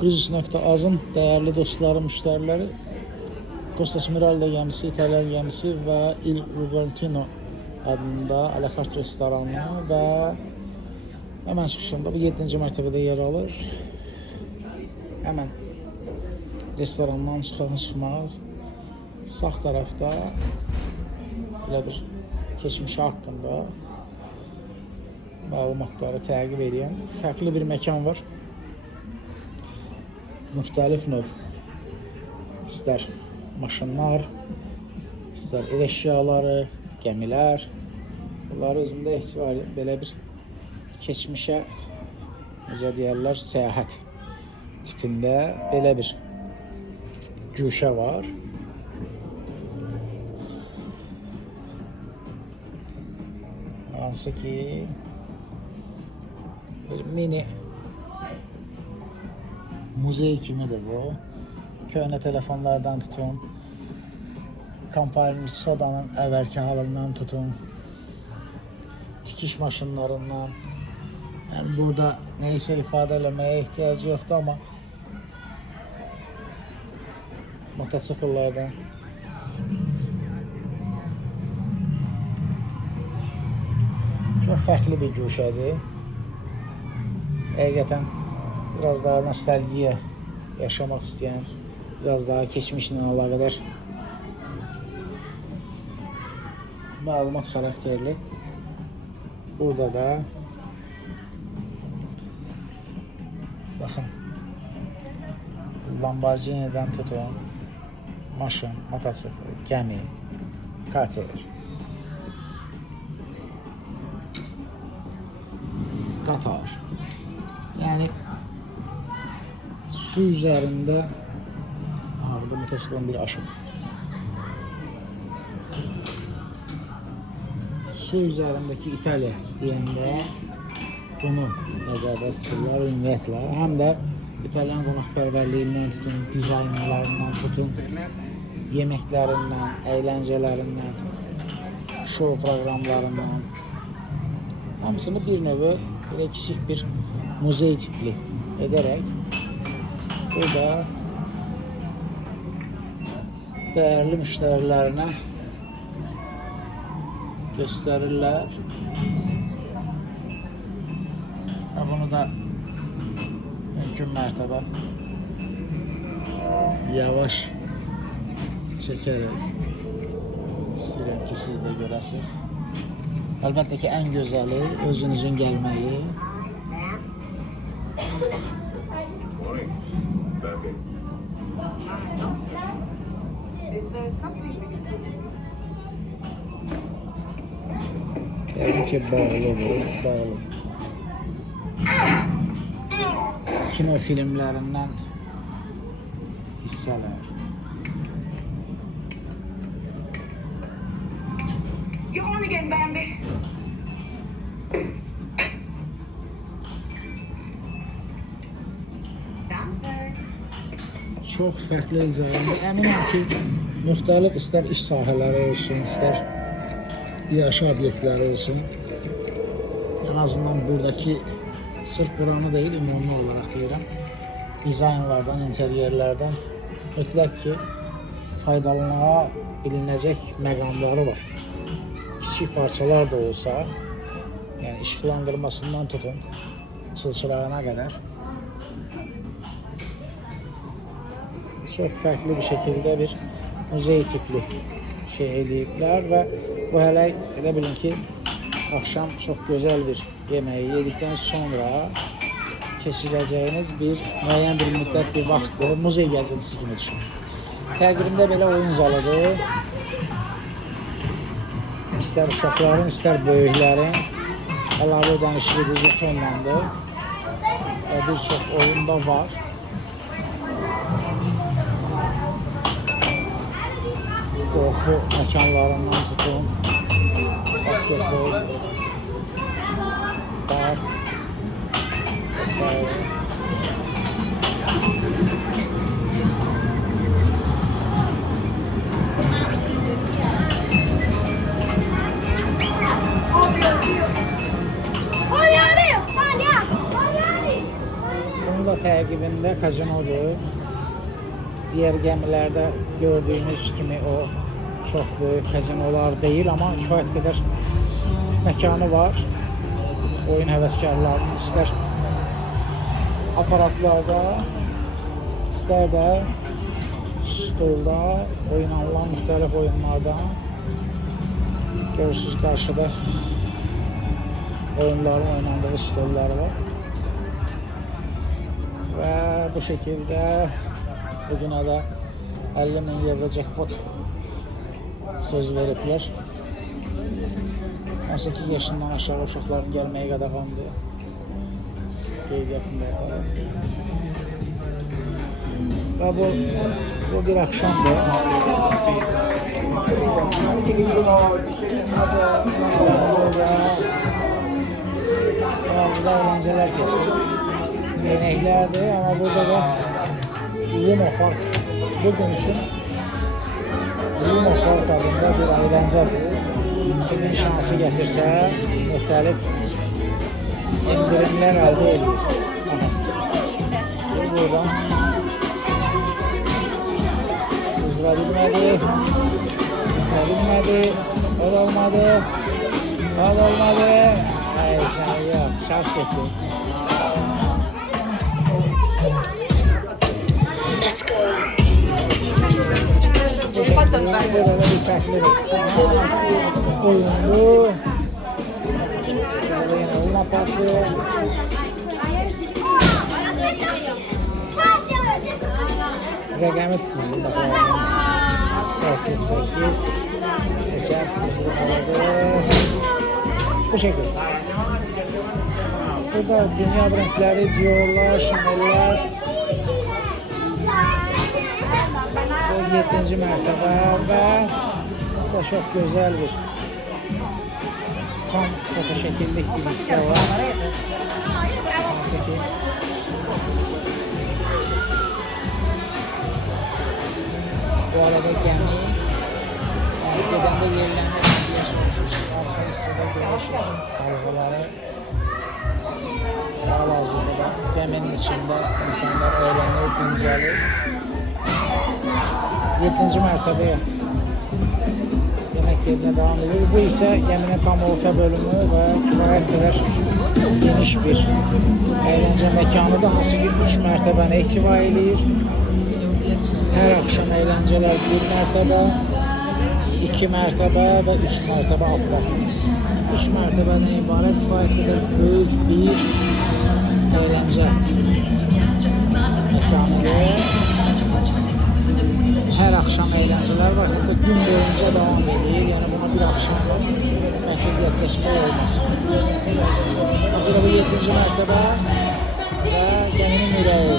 Cruises.azın değerli dostları, müşterileri, Costa Smeralda gemisi, İtalyan gemisi və Il Rugantino adında alakart restoranı və hemen çıxışında bu 7-ci mərtəbədə yer alır. Hemen restorandan çıxmaz sağ tarafta belə bir keçmişi haqqında məlumatları təqib edən fərqli bir məkan var. Müxtəlif növ, istər maşınlar, istər ev əşyaları, gəmilər, bunlar özündə ehtimal belə bir keçmişə, necə deyərlər, səyahət tipində belə bir güşə var. Hansı ki bir mini muzey kimidir bu. Köhnə telefonlardan tutun, kampanyalı sodanın əvvəlki halından tutun, tikiş maşınlarından. Yəni burada neysə ifadə eləməyə ehtiyac yoxdur, amma motosikletlerden çok farklı bir güşədir. Həqiqətən biraz daha nostalgiya yaşamak isteyen, biraz daha keçmişlə əlaqədar məlumat xarakterli. Burada da bakın Lamborghini'den tutun, maşın, motosiklet, gəmi, kater, Katar. Yani su üzerinde burada motosikletin bir aşım. Su üzerindeki İtalya diyende bunu nəzərdə tuturlar ümumiyyətlə. Həm də İtalyan qonaqpərvərliyindən tutun, dizaynlarından tutun, yeməklərindən, əyləncələrindən, şou proqramlarından hamısını bir növ belə kiçik bir muzey tipli edərək burada değerli müşterilerine gösterirler. Bunu da mümkün mertebe yavaş çekerek istedim ki siz de göresiniz. Elbette ki en güzeli özünüzün gelmeyi. Tabii ki bağlı bu, bağlı. Kino filmlerinden hisseler. You're on again, Bambi. Çok farklı izahında. Eminim ki müxtəlif istər iş sahələri olsun, istər yaşa obyektləri olsun. En azından buradaki sırf buranı değil, ümumi olarak deyirəm, dizaynlardan, interyerlerden mütləq ki faydalana bilinəcək məqamları var. Kiçik parçalar da olsa, yani ışıklandırmasından tutun, çılçırağına kadar çok farklı bir şekilde bir muzey tipli şey ediblər ve bu hele elə bilin ki akşam çok güzel bir yemeği yedikten sonra keçirəcəyiniz bir müəyyən bir müddət bir vaxtı muzey gəzintisi kimi düşün. Təqibində belə oyun zalıdır. İstər uşaqların, istər böyüklərin əlavə ödənişli bir jetonlandır. Və bir çox oyunda var. Qorxu məkanlarından tutun, basketbol, dart vesaire. Bunun da təqibində içində kazinodur. Diğer gəmilərdə gördüyünüz kimi o çox böyük kazinolar deyil, amma kifayət qədər məkanı var. Oyun həvəskarlarının istər aparatlarda, istər də stolda oynanılan müxtəlif oyunlardan. Görürsünüz qarşıda oyunların oynandığı stolları var. Və bu şəkildə bugünə də 50.000 euro jackpot söz veriblər. 18 yaşından aşağı uşaqların gəlməyi qadağandır. Qeydiyyatında yaparım. Və bu bir axşamdır. Arazıda eğlenceler keçir. Yenəklərdir, amma burada da Luna Park bugün üçün Luna Park adında bir eğlencedir. Kimin şansı getirsə müxtəlif indirimlər əldə edir. Buradan sızdıra bilmədi, o da olmadı, Ay sen yok, şans getdi. Burada da bir fərqli oyundu. Burada yine Luna Park'ı. Rəqəmi tutuldu, bax lazım. 448. Eşər tutuldu. Bu şekilde. Burada dünya brendləri, Dior'lar, Chanel'lar. 7. mərtəbə və burada çox gözəl bir tam foto şəkillik bir hissə var. Hansı ki bu arada gəmi gedəndə yerlənir diye soruşursunuz. Arxa hissədə görüş dalğaları hal-hazırda da gəminin içində insanlar öyrənir, dincəlir. 7. mərtəbəyə yemək yerinə devam edir. Bu isə gəminin tam orta bölümü və kifayət qədər geniş bir əyləncə məkanıdır. Hansı ki 3 mərtəbəni ehtiva edir. Hər axşam əyləncələr 1 mərtəbə, 2 mərtəbə və 3 mərtəbə altda. 3 mərtəbədən ibarət kifayət qədər böyük bir əyləncə məkanıdır. Hər axşam əyləncələr var, hətta gün boyunca davam edir. Yəni buna bir axşamda məhdədiyyətləşmək olmaz. Burada bu 7. mərtəbə və gəminin ürəyi.